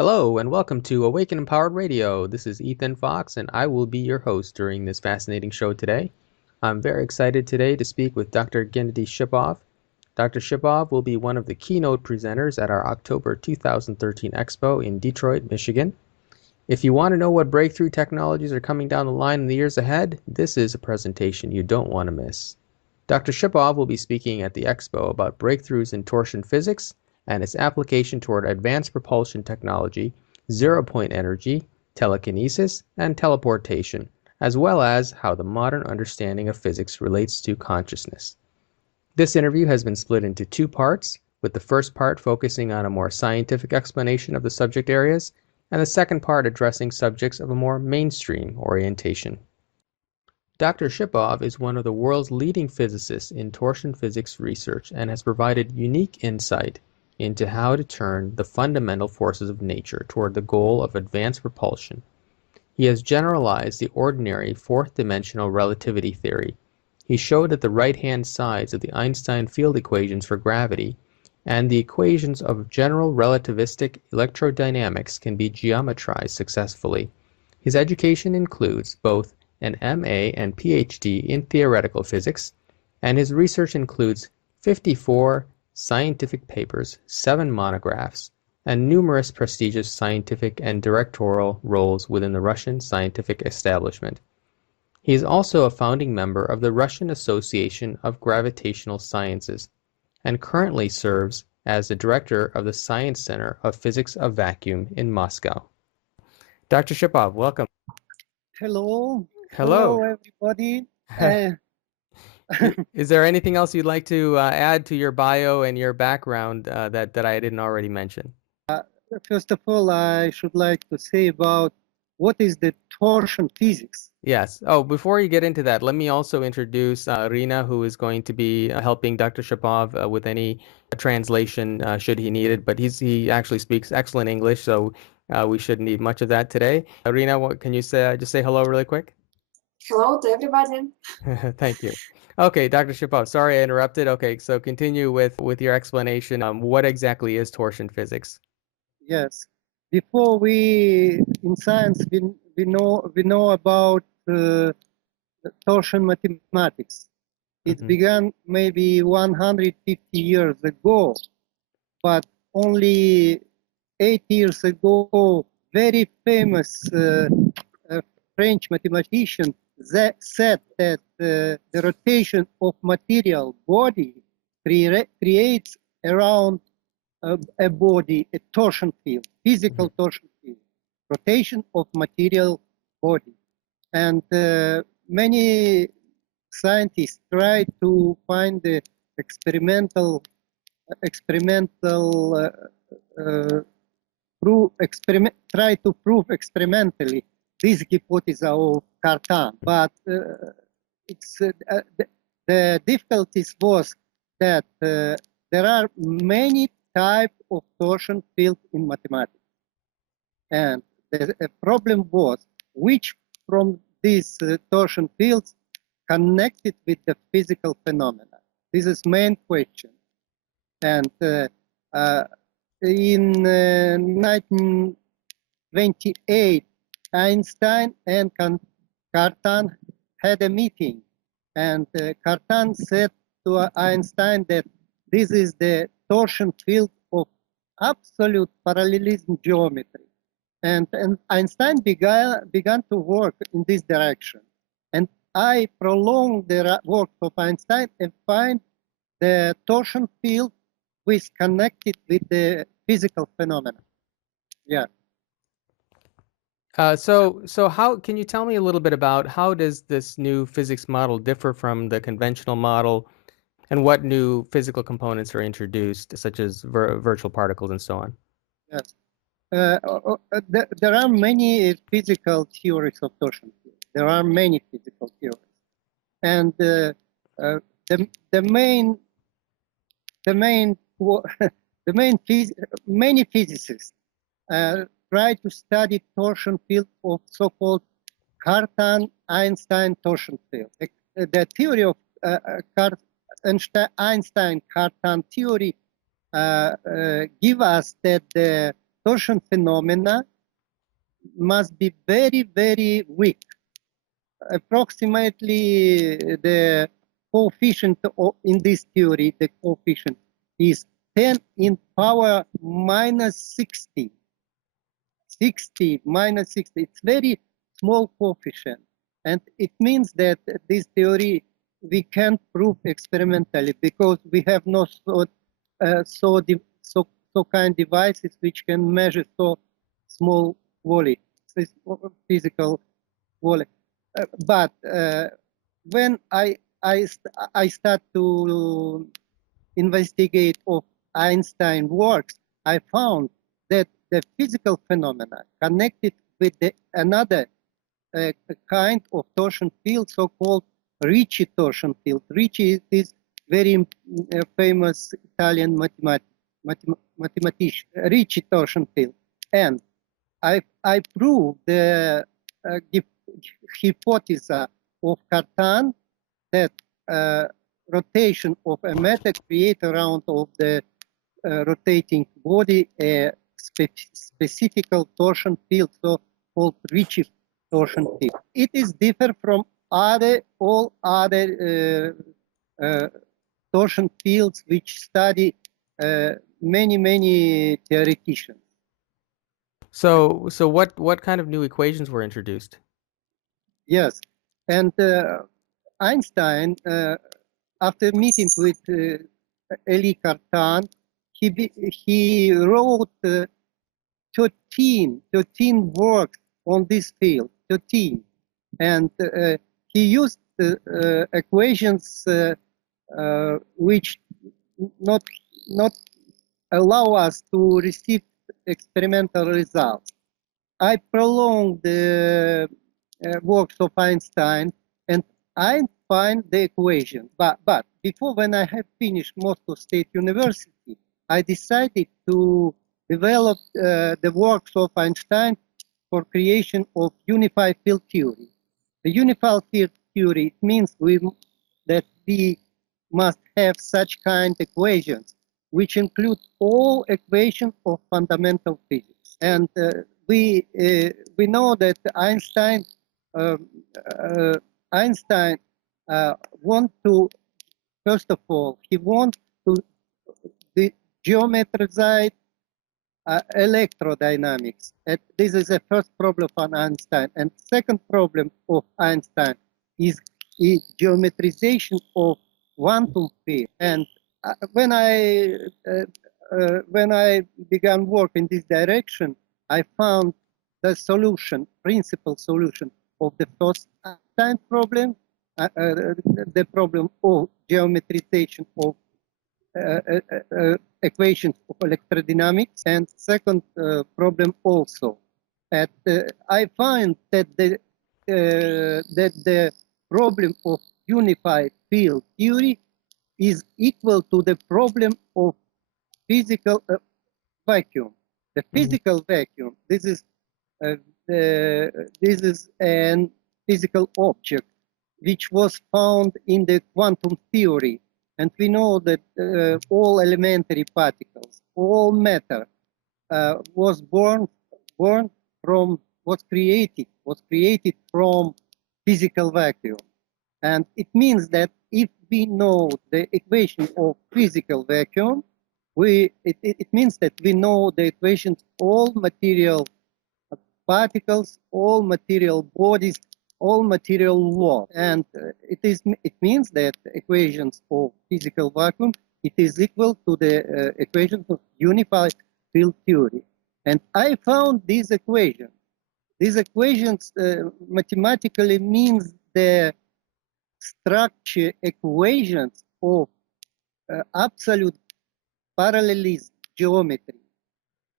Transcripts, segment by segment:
Hello and welcome to Awake and Empowered Radio. This is Ethan Fox and I will be your host during this fascinating show today. I'm very excited today to speak with Dr. Gennady Shipov. Dr. Shipov will be one of the keynote presenters at our October 2013 Expo in Detroit, Michigan. If you want to know what breakthrough technologies are coming down the line in the years ahead, this is a presentation you don't want to miss. Dr. Shipov will be speaking at the Expo about breakthroughs in torsion physics and its application toward advanced propulsion technology, zero-point energy, telekinesis, and teleportation, as well as how the modern understanding of physics relates to consciousness. This interview has been split into two parts, with the first part focusing on a more scientific explanation of the subject areas, and the second part addressing subjects of a more mainstream orientation. Dr. Shipov is one of the world's leading physicists in torsion physics research and has provided unique insight into how to turn the fundamental forces of nature toward the goal of advanced propulsion. He has generalized the ordinary fourth-dimensional relativity theory. He showed that the right-hand sides of the Einstein field equations for gravity and the equations of general relativistic electrodynamics can be geometrized successfully. His education includes both an MA and PhD in theoretical physics, and his research includes 54 scientific papers, 7 monographs, and numerous prestigious scientific and directorial roles within the Russian scientific establishment. He is also a founding member of the Russian Association of Gravitational Sciences, and currently serves as the director of the Science Center of Physics of Vacuum in Moscow. Dr. Shipov, welcome. Hello. Hello. Hello, everybody. Is there anything else you'd like to add to your bio and your background that I didn't already mention? First of all, I should like to say about what is the torsion physics. Yes. Oh, before you get into that, let me also introduce Rina, who is going to be helping Dr. Shipov with any translation should he need it. But he actually speaks excellent English, so we shouldn't need much of that today. Rina, what can you say? Just say hello really quick. Hello to everybody. Thank you. Okay, Dr. Shipov, sorry I interrupted. Okay, so continue with your explanation. What exactly is torsion physics? Yes. Before in science, we know about torsion mathematics. It began maybe 150 years ago, but only 8 years ago, very famous French mathematician said that the rotation of material body creates around a body a torsion field, physical torsion field, rotation of material body. And many scientists try to find the try to prove experimentally this hypothesis of Cartan, but the difficulties was that there are many types of torsion fields in mathematics, and the problem was which from these torsion fields connected with the physical phenomena. This is main question, and in 1928. Einstein and Cartan had a meeting, and Cartan said to Einstein that this is the torsion field of absolute parallelism geometry. And Einstein began to work in this direction. And I prolonged the work of Einstein and find the torsion field which connected with the physical phenomena. Yeah. So how can you tell me a little bit about how does this new physics model differ from the conventional model, and what new physical components are introduced, such as virtual particles and so on? Yes. There are many physical theories of torsion field. There are many physical theories, and many physicists try to study torsion field of so-called Cartan-Einstein torsion field. The theory of Einstein-Cartan theory give us that the torsion phenomena must be very, very weak. Approximately the coefficient in this theory, the coefficient is 10 in power minus 60. 60 minus 60. It's very small coefficient. And it means that this theory we can't prove experimentally because we have no so kind devices which can measure so small volume, physical volume. But when I start to investigate of Einstein works, I found that the physical phenomena connected with another kind of torsion field, so-called Ricci torsion field. Ricci is very famous Italian mathematician, Ricci torsion field. And I proved the hypothesis of Cartan that rotation of a matter creates around of the rotating body a specific torsion field, so called Ricci torsion field. It is different from all other torsion fields which study many theoreticians. So what kind of new equations were introduced? Yes, and Einstein, after meeting with Elie Cartan, he wrote 13 works on this field, 13, and he used equations which not allow us to receive experimental results. I prolonged the works of Einstein, and I find the equation. But before, when I have finished Moscow State University, I decided to develop the works of Einstein for creation of unified field theory. The unified field theory means that we must have such kind equations, which include all equations of fundamental physics. And we know that Einstein want to, first of all, he wants to geometrize electrodynamics. And this is the first problem for Einstein. And second problem of Einstein is geometrization of quantum field. And when I began work in this direction, I found the solution, principal solution of the first Einstein problem, the problem of geometrization of equations of electrodynamics, and second problem also. And I find that the problem of unified field theory is equal to the problem of physical vacuum. The physical vacuum. This is an physical object which was found in the quantum theory, and we know that all elementary particles, all matter, was created from physical vacuum. And it means that if we know the equation of physical vacuum, it means that we know the equations all material particles, all material bodies, all material law. And it means that equations of physical vacuum, it is equal to the equations of unified field theory. And I found these equations. These equations mathematically means the structure equations of absolute parallelism geometry.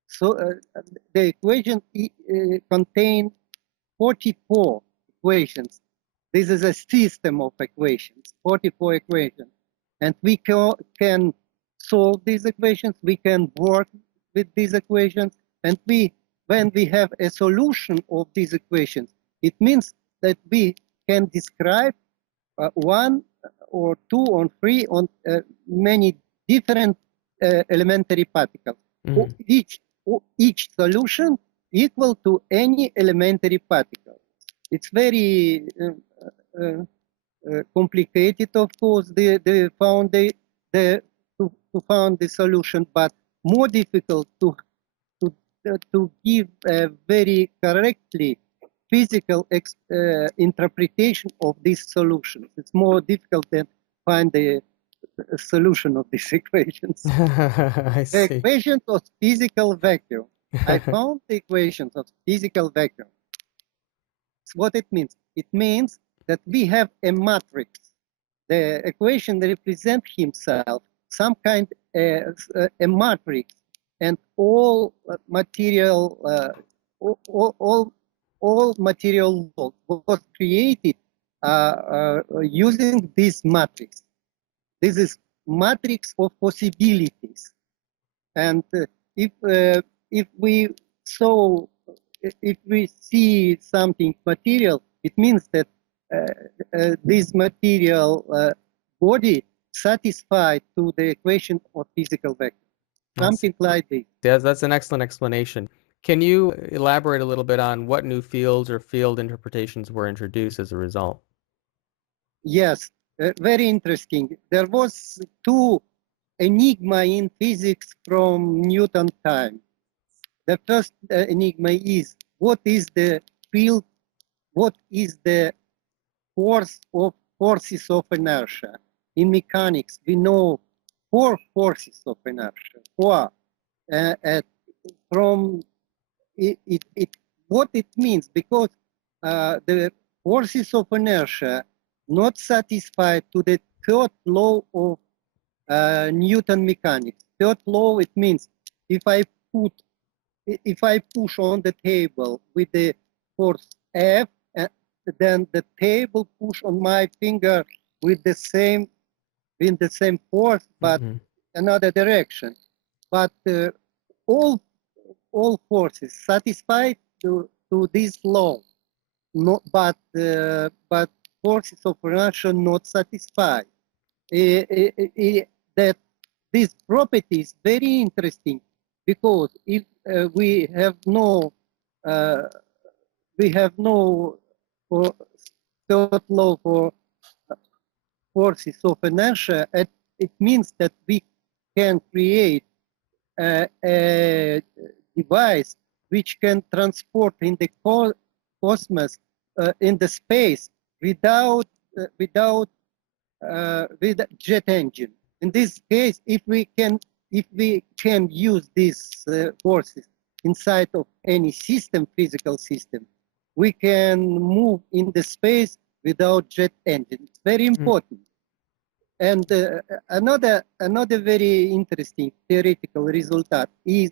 So the equation contain 44 equations. This is a system of equations, 44 equations. And we can solve these equations, we can work with these equations, and when we have a solution of these equations, it means that we can describe one or two or three on many different elementary particles, which each solution equal to any elementary particle. It's very complicated, of course, to found the solution, but more difficult to give a very correctly physical interpretation of these solutions. It's more difficult than find the solution of these equations. I The see. equations of physical vacuum. I found the equations of physical vacuum. What it means? It means that we have a matrix. The equation represents himself, some kind a matrix, and all material all material world was created using this matrix. This is matrix of possibilities, and if we saw if we see something material, it means that this material body satisfied to the equation of physical vacuum. Something like this. Yes, that's an excellent explanation. Can you elaborate a little bit on what new fields or field interpretations were introduced as a result? Yes, very interesting. There was two enigma in physics from Newton time. The first enigma is, what is the field, what is the forces of inertia? In mechanics, we know four forces of inertia. Four. From what it means, because the forces of inertia not satisfied to the third law of Newton mechanics. Third law, it means if I push on the table with the force F, then the table push on my finger with the same force, but another direction. But all forces satisfied to this law, but forces of inertia not satisfied. That this property is very interesting, because if we have no third law for forces of inertia, it means that we can create a device which can transport in the cosmos, in the space, without with jet engine. In this case, if we can use these forces inside of any system, physical system, we can move in the space without jet engine. It's very important. And another very interesting theoretical results is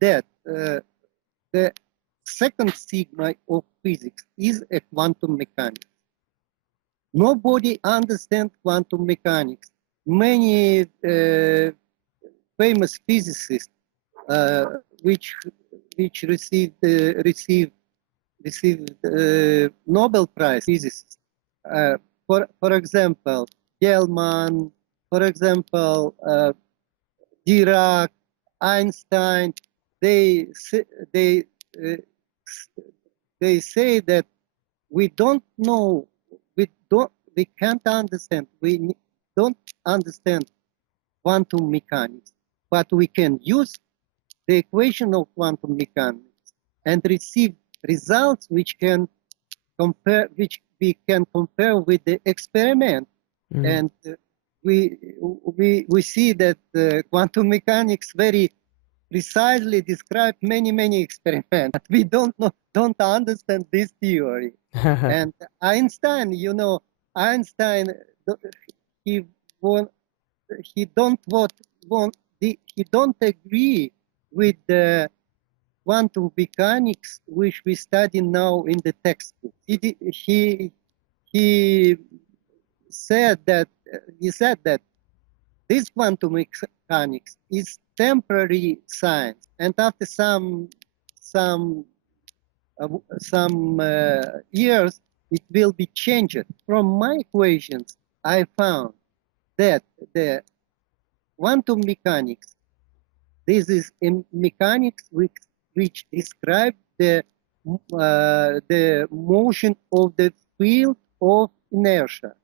that the second sigma of physics is a quantum mechanics. Nobody understands quantum mechanics. Many famous physicists which received Nobel Prize physicists. For example, Gell-Mann, for example, Dirac, Einstein. They say that we don't know, we can't understand, we don't understand quantum mechanics, but we can use the equation of quantum mechanics and receive results which we can compare with the experiment. And we see that quantum mechanics very precisely describe many experiments. We don't understand this theory. And Einstein, Einstein, he don't agree with the quantum mechanics which we study now in the textbook. He said that this quantum mechanics is temporary science, and after some years it will be changed. From my equations, I found that the quantum mechanics This is in mechanics which describe the motion of the field of inertia.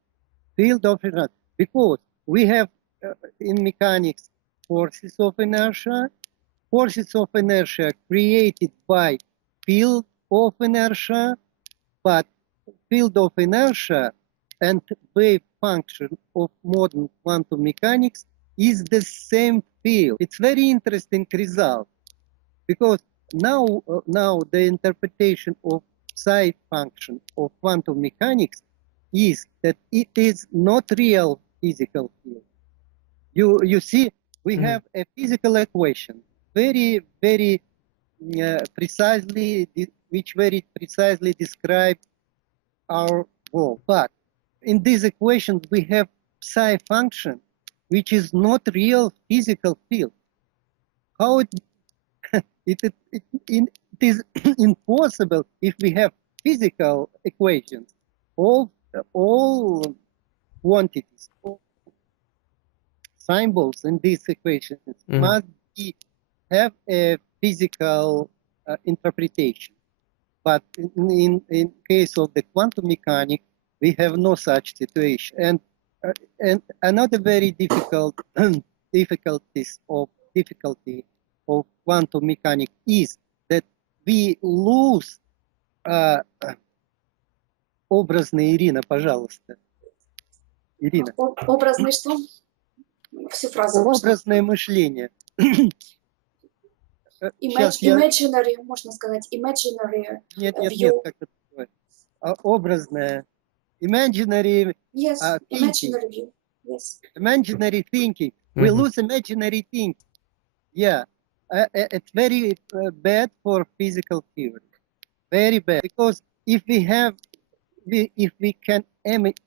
Field of inertia, because we have in mechanics forces of inertia created by field of inertia, but field of inertia and wave function of modern quantum mechanics is the same field. It's very interesting result, because now the interpretation of psi function of quantum mechanics is that it is not real physical field. You see, we have a physical equation, very precisely, which very precisely describe our goal. But in these equations, we have psi function, which is not real physical field. How it is impossible if we have physical equations. All quantities, all symbols in these equations must have a physical interpretation. But in case of the quantum mechanics, we have no such situation. And another very difficulty of quantum mechanics is that we lose образное, Ирина, пожалуйста. Ирина. Образный что? Всю фразу. Образное мышление. Imaginary, можно сказать, imaginary view. Как это такое? Образное. Imaginary Yes, thinking. imaginary view. Yes. Imaginary thinking. We lose imaginary thinking. Yeah. It's very bad for physical theory. Very bad. Because if we can image,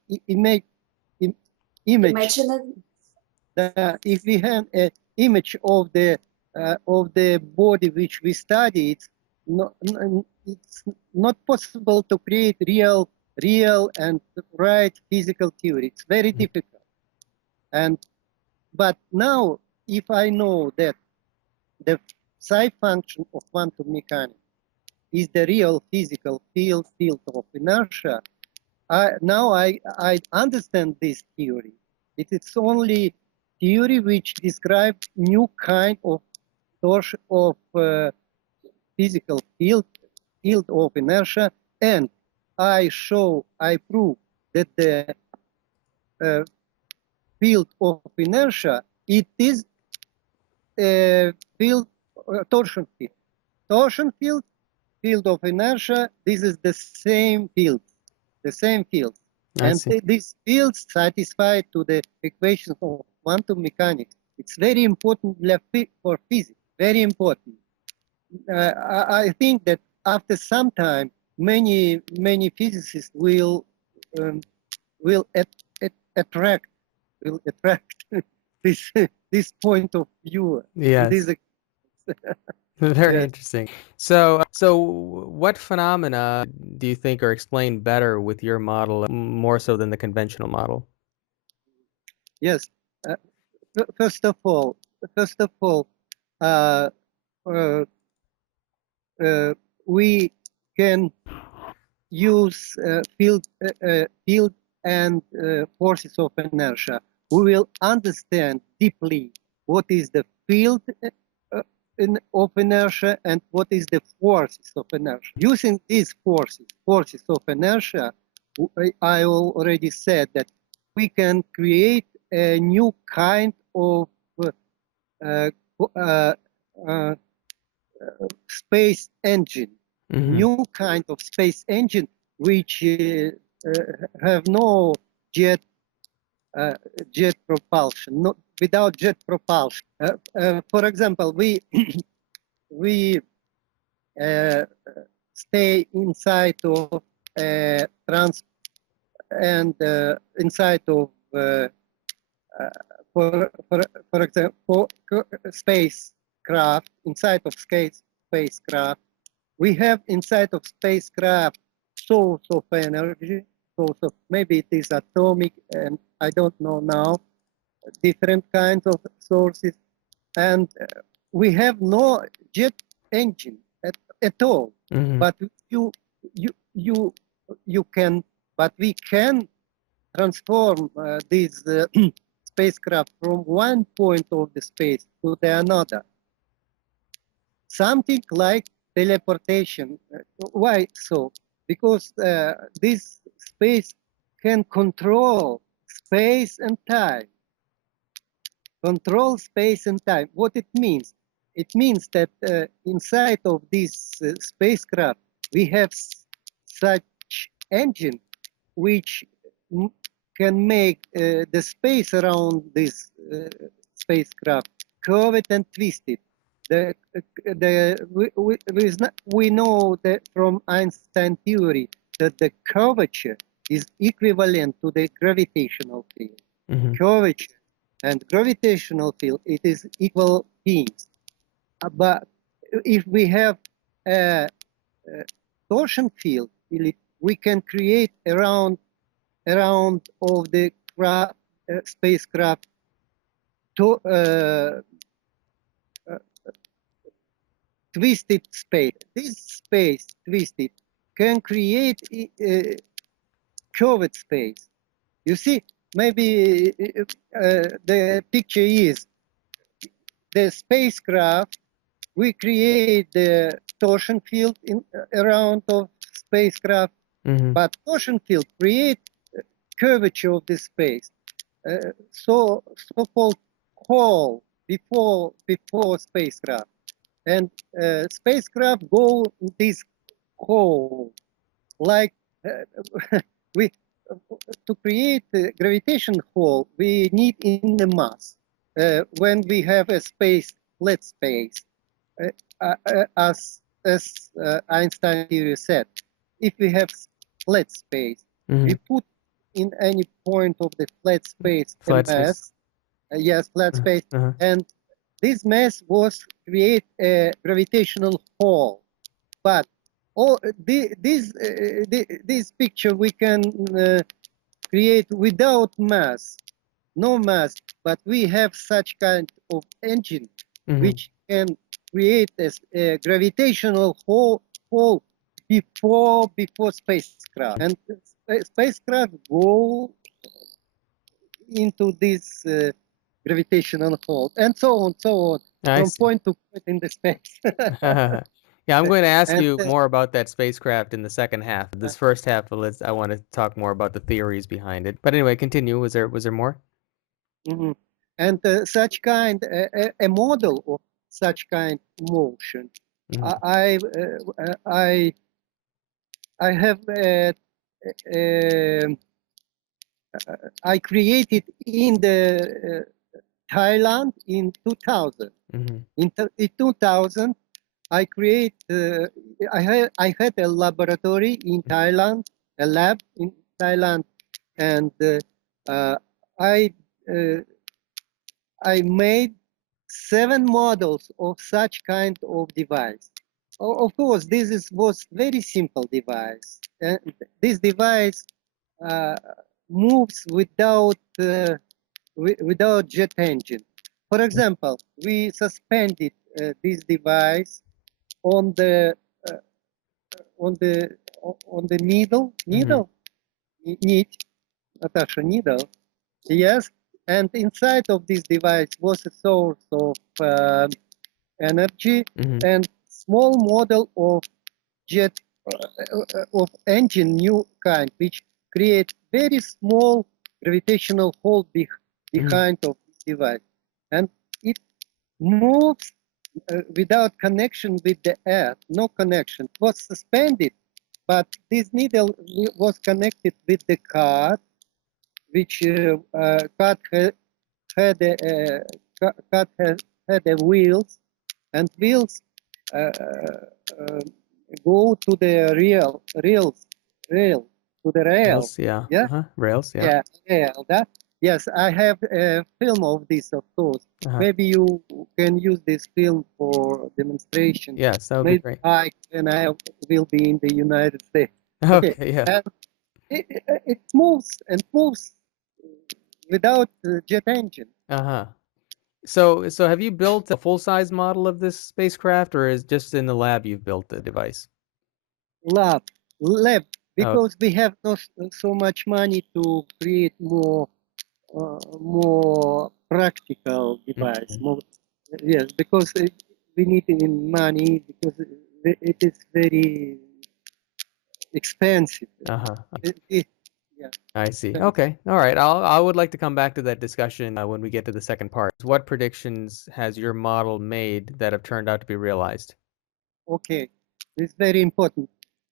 if we have an image of the body which we study, it's not possible to create real and right physical theory. It's very difficult. But now, if I know that the psi function of quantum mechanics is the real physical field of inertia, now I understand this theory. It is only theory which describes new kind of torsion of physical field of inertia, and I prove that the field of inertia, it is a field, torsion field. Torsion field of inertia, this is the same field. And these fields satisfy to the equations of quantum mechanics. It's very important for physics, very important. I think that after some time, many physicists will attract this point of view. Yes. Very interesting. So what phenomena do you think are explained better with your model, more so than the conventional model? Yes. First of all, we can use field and forces of inertia. We will understand deeply what is the field of inertia and what is the forces of inertia. Using these forces of inertia, I already said that we can create a new kind of space engine, new kind of space engine which have no jet propulsion, without jet propulsion. For example, we stay inside of inside of for example spacecraft. Inside of spacecraft, we have inside of spacecraft source of energy. Maybe it is atomic, and I don't know now, different kinds of sources. And we have no jet engine at all. Mm-hmm. But we can transform these spacecraft from one point of the space to the another. Something like teleportation. Why so? Because this space can control space and time. Control space and time. What it means? It means that inside of this spacecraft, we have such engine which can make the space around this spacecraft curved and twisted. We know that from Einstein theory that the curvature is equivalent to the gravitational field. Mm-hmm. Curvature and gravitational field, it is equal things. But if we have a torsion field, we can create around of the spacecraft twisted space. This space twisted can create curved space. You see, maybe the picture is the spacecraft. We create the torsion field around of spacecraft, Mm-hmm. but torsion field create curvature of the space. So-called hole before spacecraft, and spacecraft go in this hole like we to create a gravitation hole. We need in the mass when we have a flat space, as Einstein theory said. If we have flat space, Mm-hmm. we put in any point of the flat space Flat a mass. space. Yes, flat space. Uh-huh. And this mass was create a gravitational hole. But this picture we can create without mass, no mass. But we have such kind of engine which can create a gravitational hole before spacecraft, and spacecraft go into this gravitational hole, and so on, from point to point in the space. Yeah, I'm going to ask And, you more about that spacecraft in the second half. This first half, I want to talk more about the theories behind it. But anyway, continue. Was there more? Mm-hmm. And such kind, a model of such kind motion, I have I created in the Thailand in 2000. In 2000, I create. I had a laboratory in Thailand, a lab in Thailand, and I made 7 models of such kind of device. Of course, was very simple device. This device moves without jet engine. For example, we suspended this device on the needle, Natasha, needle. Yes, and inside of this device was a source of energy and small model of jet of engine, new kind, which create very small gravitational hole behind of this device, and it moves without connection with the earth, no connection. It was suspended, but this needle was connected with the cart, which cart had the wheels, and wheels go to the rail, to the rail. Rails, yeah. Yeah. Rails, yeah. Yeah, that. Yes, I have a film of this, of course. Maybe you can use this film for demonstration. Yes, that would be great. When I will be in the United States. Okay, yeah. And it moves and moves without jet engine. So have you built a full-size model of this spacecraft, or is just in the lab you've built the device? Lab, Oh, because we have not so much money to create more practical device. Yes, because we need money because it is very expensive. uh-huh. Yeah, I see. expensive. Okay. All right. I would like to come back to that discussion when we get to the second part. What predictions has your model made that have turned out to be realized? Okay, it's very important.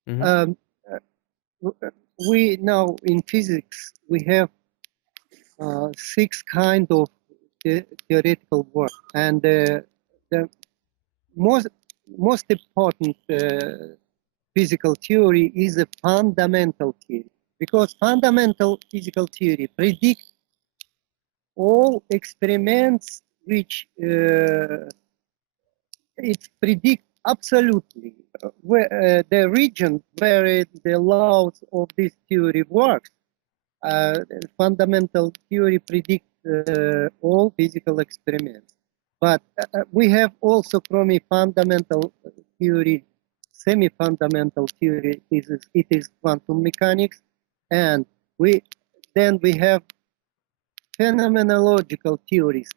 Mm-hmm. We now in physics we have 6 kind of theoretical work, and the most important physical theory is a fundamental theory, because fundamental physical theory predicts all experiments which it predicts absolutely where the region where the laws of this theory works. Fundamental theory predicts all physical experiments. But we have also from a fundamental theory, semi-fundamental theory, it is quantum mechanics, and we have phenomenological theories.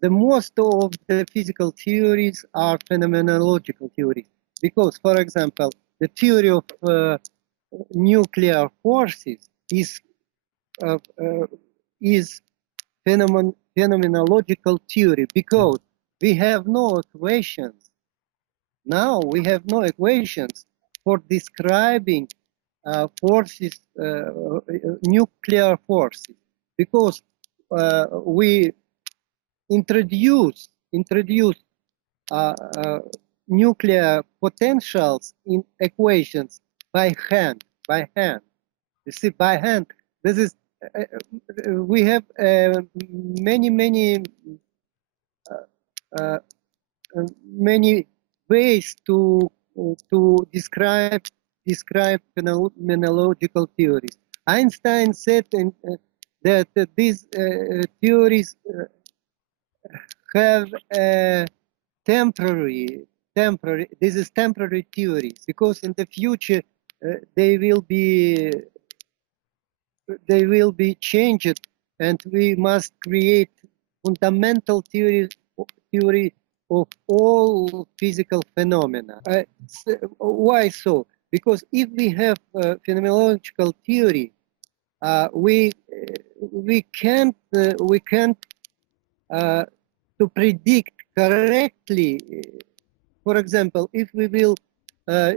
The most of the physical theories are phenomenological theories, because, for example, the theory of nuclear forces is phenomenological theory, because we have no equations. Now we have no equations for describing forces, nuclear forces, because we introduce nuclear potentials in equations by hand. You see, by hand. This is we have many ways to describe phenomenological theories. Einstein said that these theories have temporary. This is temporary theories, because in the future they will be changed, and we must create fundamental theory of all physical phenomena. Why so? Because if we have phenomenological theory, we can't to predict correctly. For example, if we will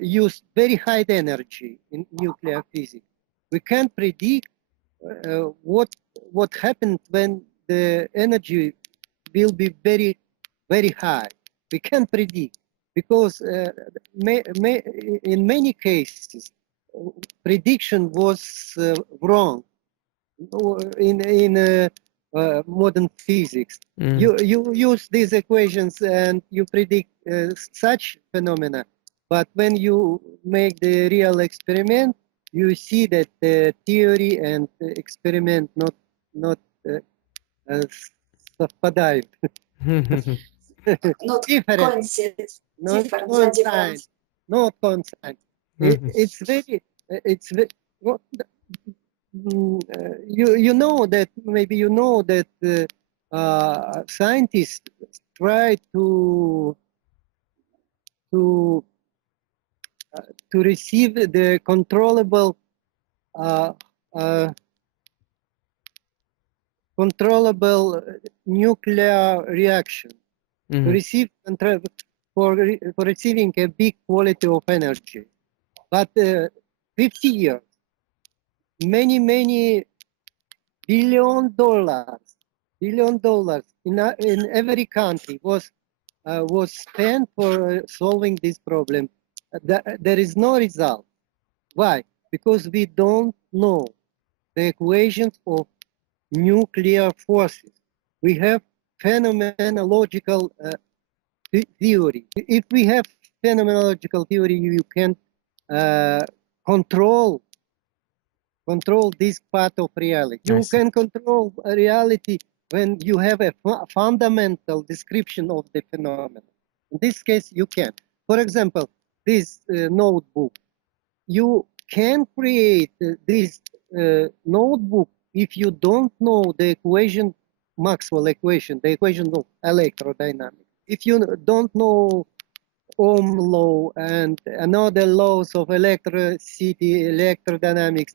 use very high energy in nuclear physics, we can't predict what happened when the energy will be very high. We can't predict, because in many cases prediction was wrong in modern physics. You use these equations and you predict such phenomena, but when you make the real experiment, you see that the theory and the experiment not совпадают. Not Different, coincide, not different, they are different. constant, not constant. It's very, well, you know that, maybe you know that scientists try to to receive the controllable nuclear reaction, to receive for receiving a big quality of energy. But 50 years, many billion dollars in every country was spent for solving this problem. There is no result. Why? Because we don't know the equations of nuclear forces. We have phenomenological theory. If we have phenomenological theory, you can control this part of reality. You can control reality when you have a fundamental description of the phenomenon. In this case, you can. For example, this notebook, you can create this notebook if you don't know the equation, Maxwell equation, the equation of electrodynamics. If you don't know Ohm law and another laws of electricity, electrodynamics,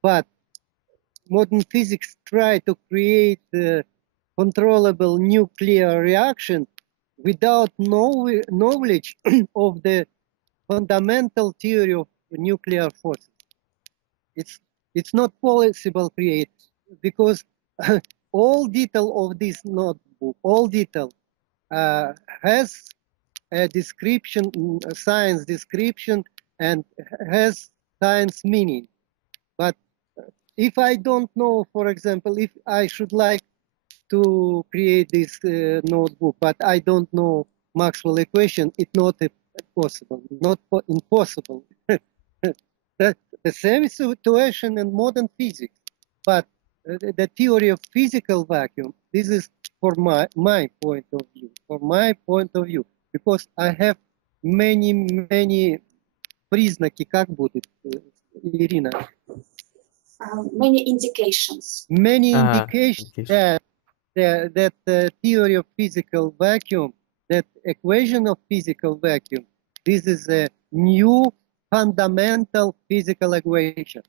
but modern physics try to create controllable nuclear reaction without knowledge of the fundamental theory of nuclear forces. It's not possible to create because all detail of this notebook, all detail has a description, a science description, and has science meaning. But if I don't know, for example, if I should like to create this notebook, but I don't know Maxwell equation, it's not possible, not impossible. That's the same situation in modern physics, but the theory of physical vacuum, this is for my point of view, because I have many признаки, как будет, Ирина? Many indications. Many indications that the theory of physical vacuum, that equation of physical vacuum, this is a new fundamental physical equation.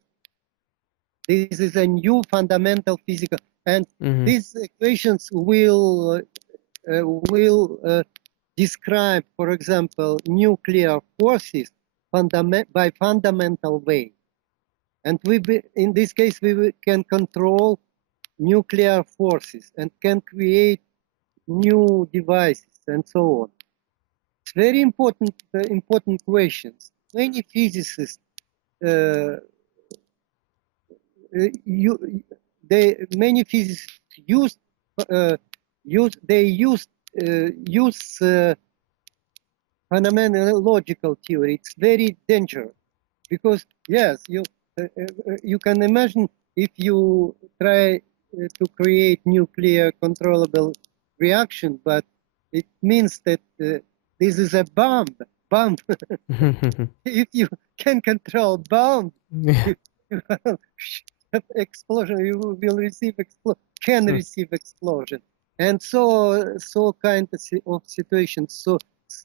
This is a new fundamental physical, and these equations will describe, for example, nuclear forces by fundamental way. And in this case, we can control nuclear forces and can create new devices and so on. It's very important questions. Many physicists use phenomenological theory. It's very dangerous because yes, you can imagine if you try to create nuclear controllable reaction, but it means that this is a bomb. If you can control bomb, explosion, you will receive receive explosion, and so kind of situations. So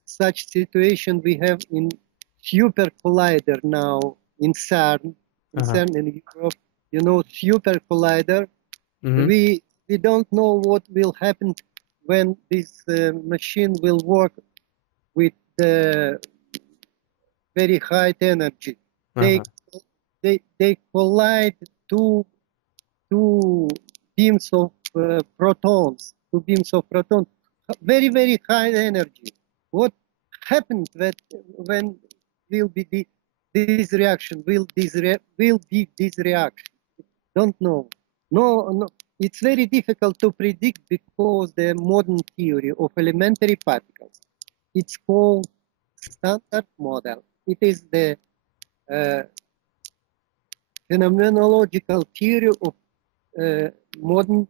such situation we have in super collider now in CERN, CERN in Europe. You know, super collider. We don't know what will happen when this machine will work with the very high energy. They collide two beams of protons, very high energy. What happened when will be this reaction? Will be this reaction? Don't know. No, it's very difficult to predict because the modern theory of elementary particles, it's called standard model. It is the phenomenological theory of modern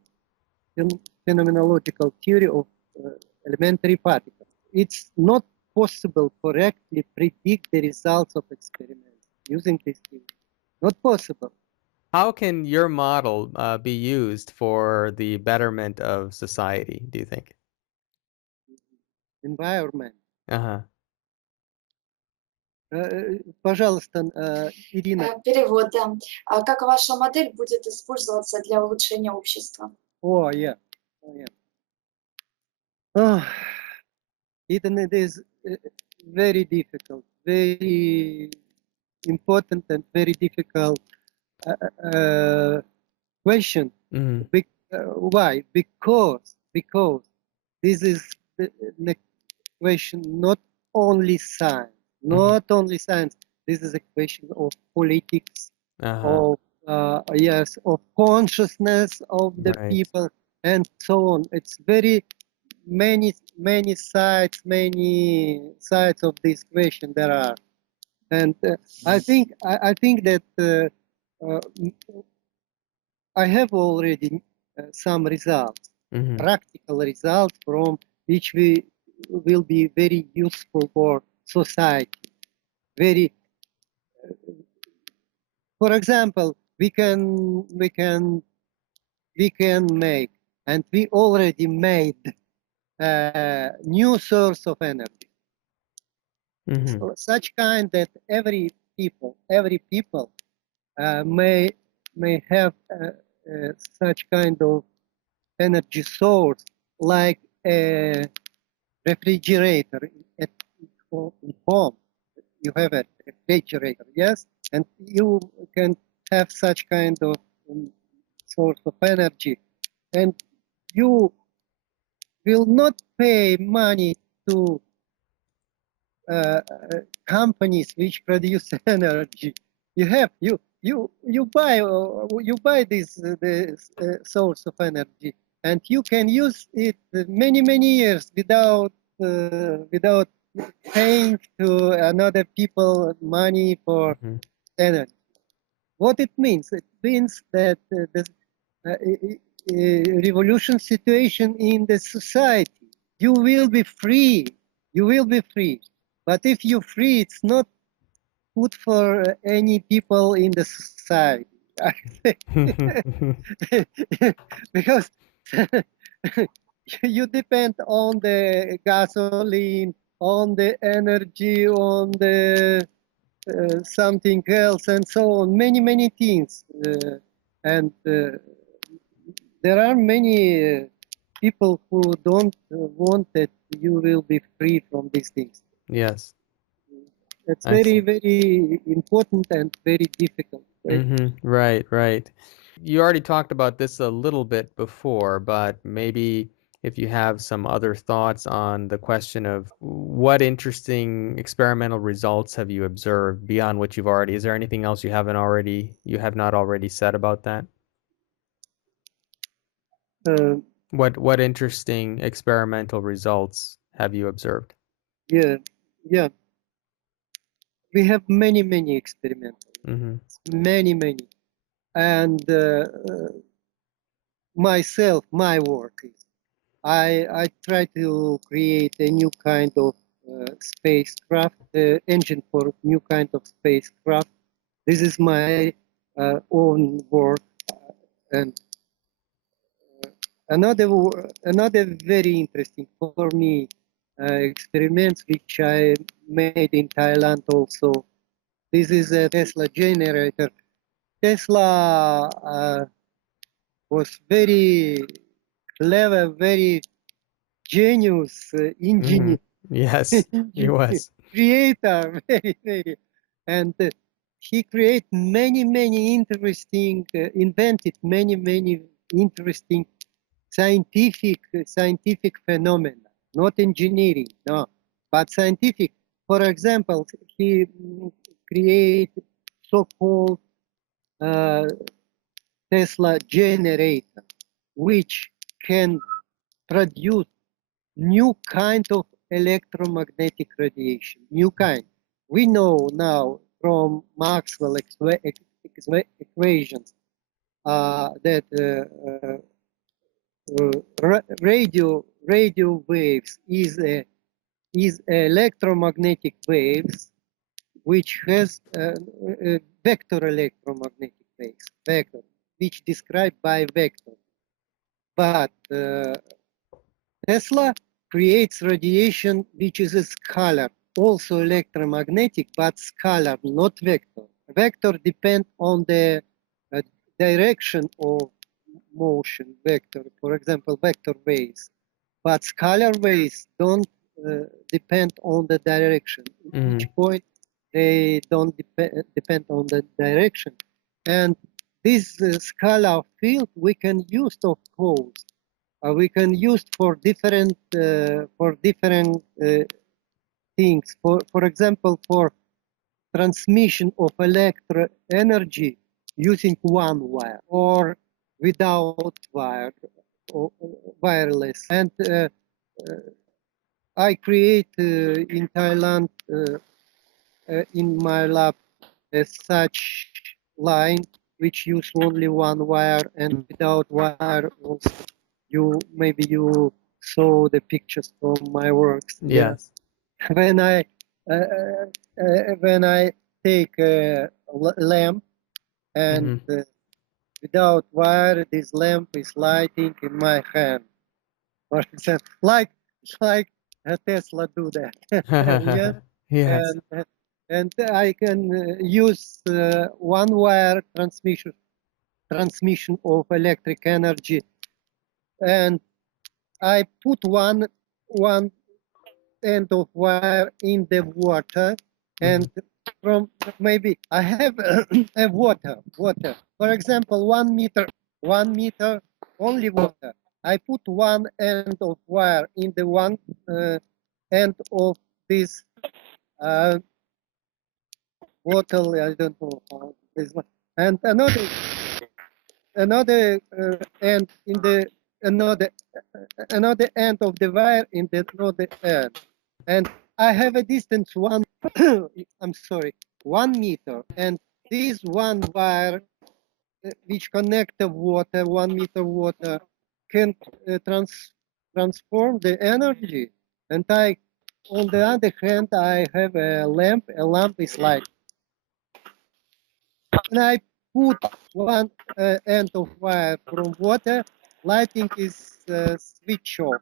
phenomenological theory of elementary particles. It's not possible correctly predict the results of experiments using this theory. Not possible. How can your model be used for the betterment of society, do you think? Environment. Пожалуйста, Ирина. Перевод, да. Как ваша модель будет использоваться для улучшения общества? Yeah. Oh, it is very difficult, very important and very difficult question. Why? Because this is the question not only science, This is a question of politics, of of consciousness of the people, and so on. It's very many sides of this question there are, and I think that I have already some results. Mm-hmm. practical results from which we will be very useful for society. Very, for example, we can make, and we already made a new source of energy. Mm-hmm. So such kind that every people may have such kind of energy source, like a refrigerator at home. You have a refrigerator, yes, and you can have such kind of source of energy, and you will not pay money to companies which produce energy. You buy this source of energy, and you can use it many years without paying to another people money for Mm-hmm. energy. What it means? It means that the revolution situation in the society, you will be free. You will be free. But if you're free, it's not good for any people in the society. Because you depend on the gasoline, on the energy, on the something else, and so on. Many things, and there are many people who don't want that you will be free from these things. Yes, It's I see. very important and very difficult. Mm-hmm. Right, right. You already talked about this a little bit before, but maybe if you have some other thoughts on the question of what interesting experimental results have you observed beyond what you've already, is there anything else you have not already said about that? Uh, What interesting experimental results have you observed? yeah, yeah. We have many experiments, Mm-hmm. many, and myself, my work is I try to create a new kind of spacecraft, engine for new kind of spacecraft. This is my own work, and another very interesting for me experiments which I made in Thailand also. This is a Tesla generator. Tesla was very clever, very genius Mm-hmm. engineer, Yes, he was. creator, very. And he created many interesting, invented many interesting scientific phenomena, not engineering, no, but scientific. For example, he created so-called uh, Tesla generator, which can produce new kind of electromagnetic radiation, new kind. We know now from Maxwell equations that radio waves is electromagnetic waves which has vector electromagnetic waves, vector, which described by vector. But Tesla creates radiation which is a scalar, also electromagnetic, but scalar, not vector. Vector depends on the uh, direction of motion, vector, for example, vector waves. But scalar waves don't depend on the direction. At Mm-hmm. each point, they don't depend on the direction. And this scalar field we can use, of course, we can use for different things. For example, for transmission of electro energy using one wire or without wire or wireless. And I create in Thailand in my lab such line which use only one wire and without wire also. maybe you saw the pictures from my works. Yes. When I take a lamp and without wire, this lamp is lighting in my hand. For example, like a Tesla do that. Yes. Yes. And I can use one wire transmission of electric energy, and I put one end of wire in the water, and from maybe I have a water. For example, 1 meter, only water. I put one end of wire in the one end of this bottle. I don't know how this one, and another end in the another end of the wire in the another end, and I have a distance one I'm sorry, 1 meter, and this one wire which connect the water, 1 meter water, can transform the energy. And on the other hand, I have a lamp. A lamp is like, when I put one end of wire from water, lighting is switch off.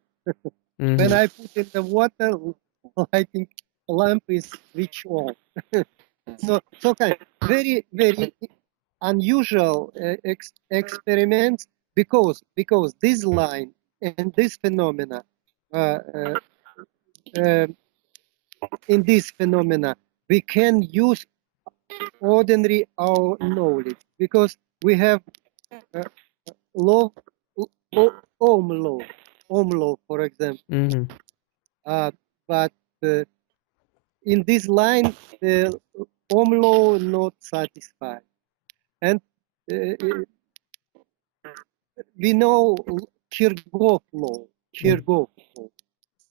When I put in the water, lighting lamp is switch on. so kind very unusual experiments, because this line and this phenomena in this phenomena we can use ordinary our knowledge, because we have law Ohm law, for example. But in this line, the Ohm law not satisfied, and we know Kirchhoff law.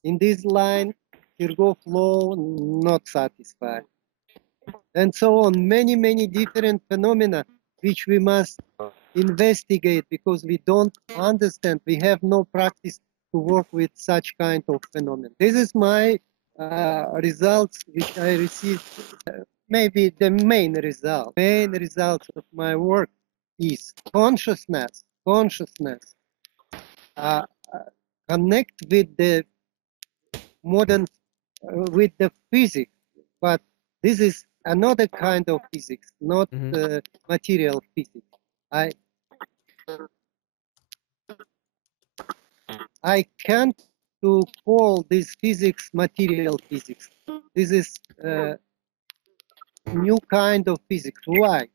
In this line, Kirchhoff law not satisfied, and so on. Many different phenomena which we must investigate, because we don't understand. We have no practice to work with such kind of phenomena. This is my results which I received. Maybe the main results of my work is consciousness connect with the modern with the physics, but this is another kind of physics, not material physics. I can't to call this physics material physics. This is new kind of physics. Why?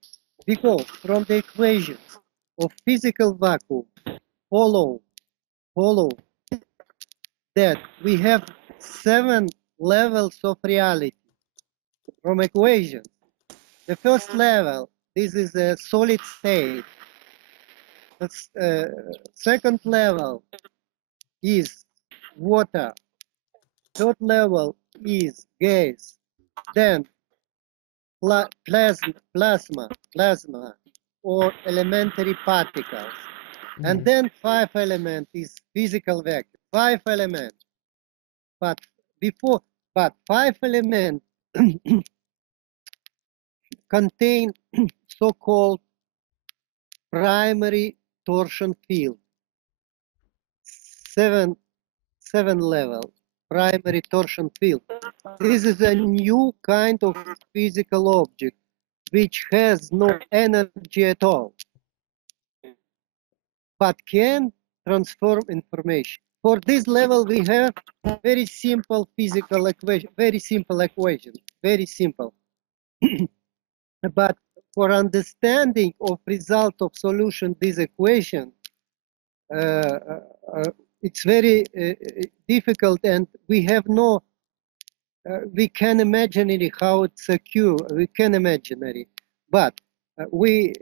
Because from the equations of physical vacuum follow that we have 7 levels of reality from equations. The first level, this is a solid state. The second level is water. Third level is gas. Then plasma or elementary particles. And then 5 element is physical vacuum. 5 element. But 5 element contain so-called primary torsion field. 7 level primary torsion field. This is a new kind of physical object which has no energy at all, but can transform information. For this level, we have very simple physical equation, very simple. But for understanding of result of solution this equation, it's very difficult, and we have no. We can imagine it, how it's secure. We can imagine it, but we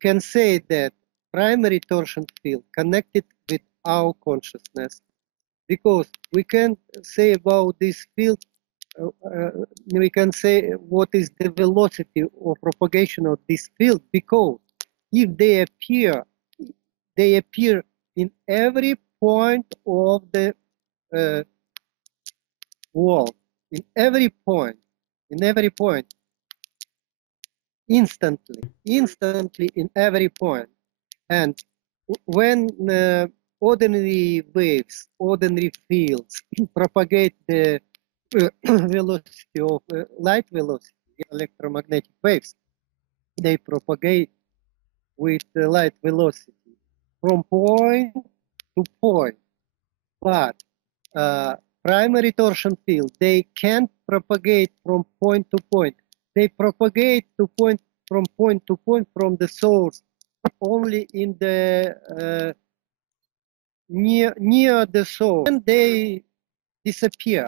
can say that primary torsion field connected with our consciousness, because we can say about this field, we can say what is the velocity of propagation of this field, because if they appear they appear in every point of the wall, in every point, instantly in every point. And when ordinary waves, ordinary fields propagate the velocity of light velocity, electromagnetic waves, they propagate with the light velocity from point to point. But primary torsion field, they can't propagate from point to point. They propagate from point to point from the source only in the near the source, and they disappear.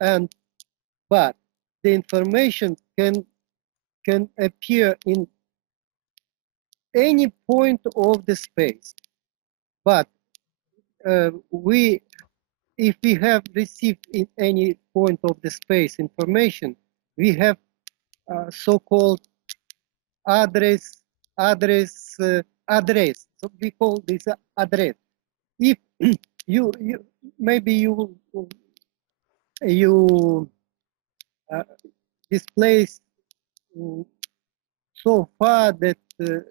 And but the information can appear in any point of the space. But if we have received in any point of the space information, we have so-called address. So we call this address. If you maybe you displace so far that the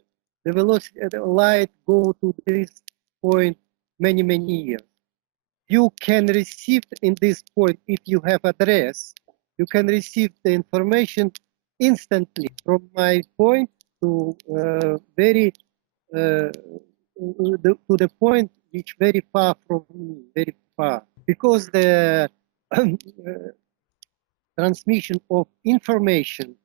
velocity of the light go to this point many years. You can receive in this point, if you have address, you can receive the information instantly from my point to very to the point which very far from me, very far, because the transmission of information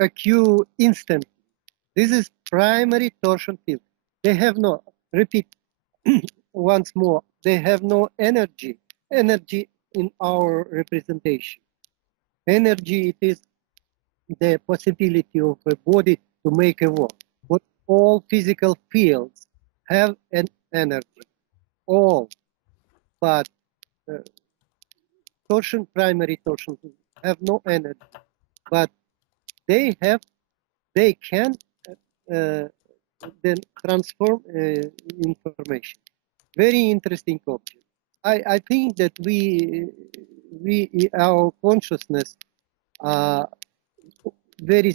occur instantly. This is primary torsion field. They have no, repeat once more, they have no energy in our representation. Energy, it is the possibility of a body to make a work. But all physical fields have an energy, all. But primary torsion fields have no energy, but they can then transform information. Very interesting object. I think that our consciousness very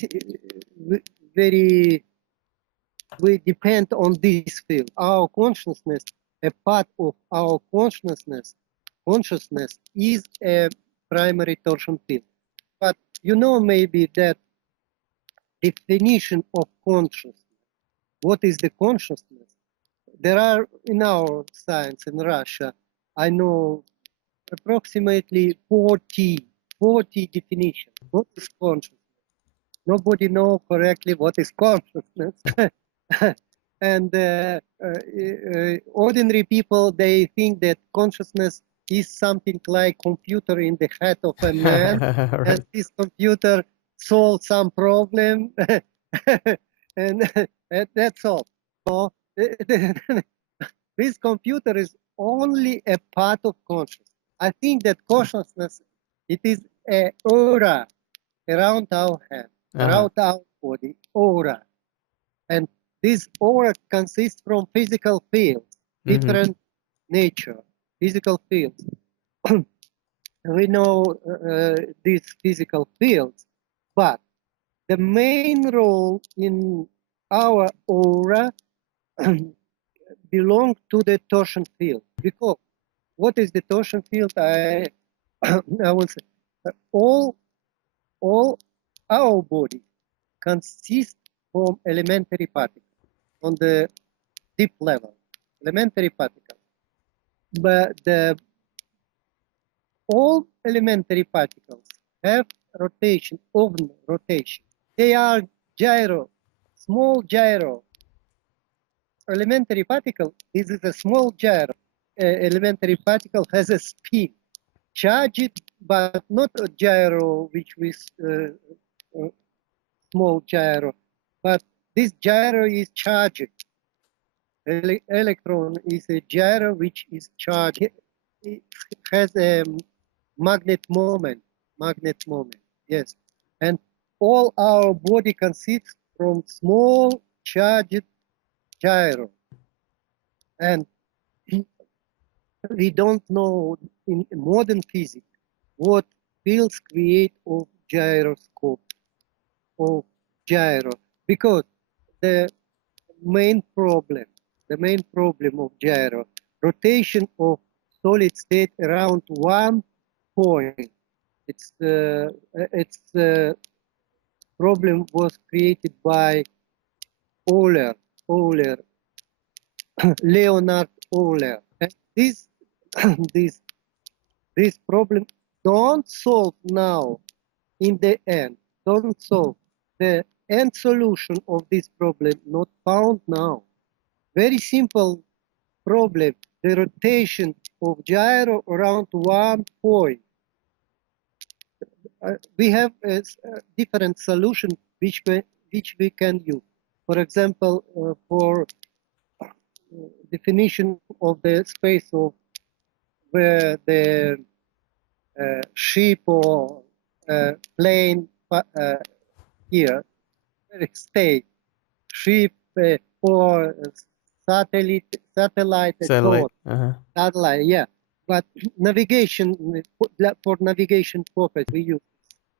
we depend on this field. Our consciousness, a part of our consciousness is a primary torsion field. But you know maybe that definition of consciousness. What is the consciousness? There are in our science in Russia, I know approximately 40 definitions. What is consciousness? Nobody knows correctly what is consciousness. And ordinary people, they think that consciousness is something like computer in the head of a man, Right. and this computer solves some problem, and that's all. So, this computer is only a part of consciousness. I think that consciousness, it is an aura around our head, around our body, aura. And this aura consists from physical fields, different nature, physical fields. We know these physical fields, but the main role in our aura belong to the torsion field. Because what is the torsion field? I will say all our body consists from elementary particles on the deep level, elementary particles. But all elementary particles have rotation, oven rotation. They are gyro, small gyro. Elementary particle is a small gyro. Elementary particle has a spin, charged, but not a gyro which is small gyro, but this gyro is charged. Electron is a gyro which is charged. It has a magnet moment, yes. And all our body consists from small charged gyro, and we don't know in modern physics what fields create of gyroscope of gyro, because the main problem of gyro, rotation of solid state around one point. Its problem was created by Euler, Leonard Euler. And this this problem don't solve now. In the end, don't solve. The end solution of this problem not found now. Very simple problem, the rotation of gyro around one point. We have a different solution which we can use. For example, for definition of the space of where the ship or plane here stay, ship or satellite, Satellite. satellite, yeah. But navigation, for navigation purpose, we use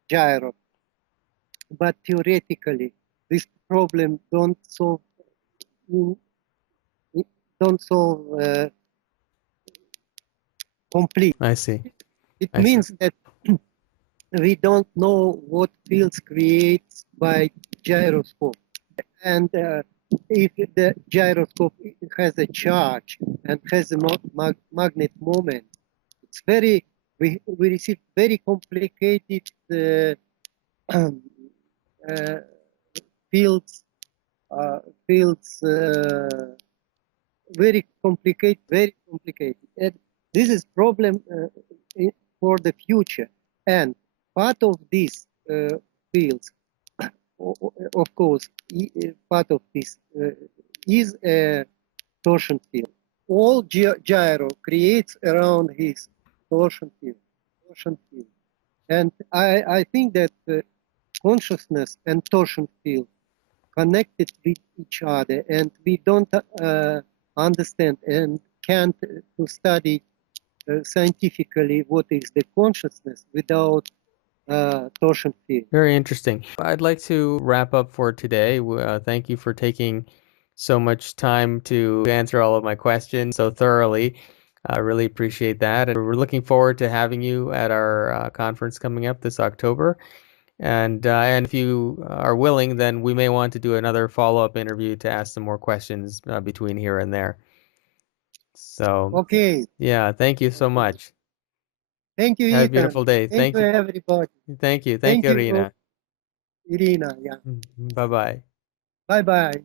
gyro. But theoretically, this problem don't solve complete. I see. It means that we don't know what fields creates by gyroscope, and if the gyroscope has a charge and has a magnet moment, it's very we receive very complicated fields very complicated, and this is problem for the future. And part of these fields, of course, part of this is a torsion field. All gyro creates around his torsion field. And I think that consciousness and torsion field connected with each other, and we don't understand and can't to study scientifically what is the consciousness without torsion field. Very interesting. I'd like to wrap up for today. Thank you for taking so much time to answer all of my questions so thoroughly. I really appreciate that. And we're looking forward to having you at our conference coming up this October. And if you are willing, then we may want to do another follow-up interview to ask some more questions between here and there. So, okay. Yeah, thank you so much. Thank you, Have Ethan. a beautiful day. Thank you, everybody. Thank you. Thank you, Irina. Irina, yeah. Bye-bye. Bye-bye.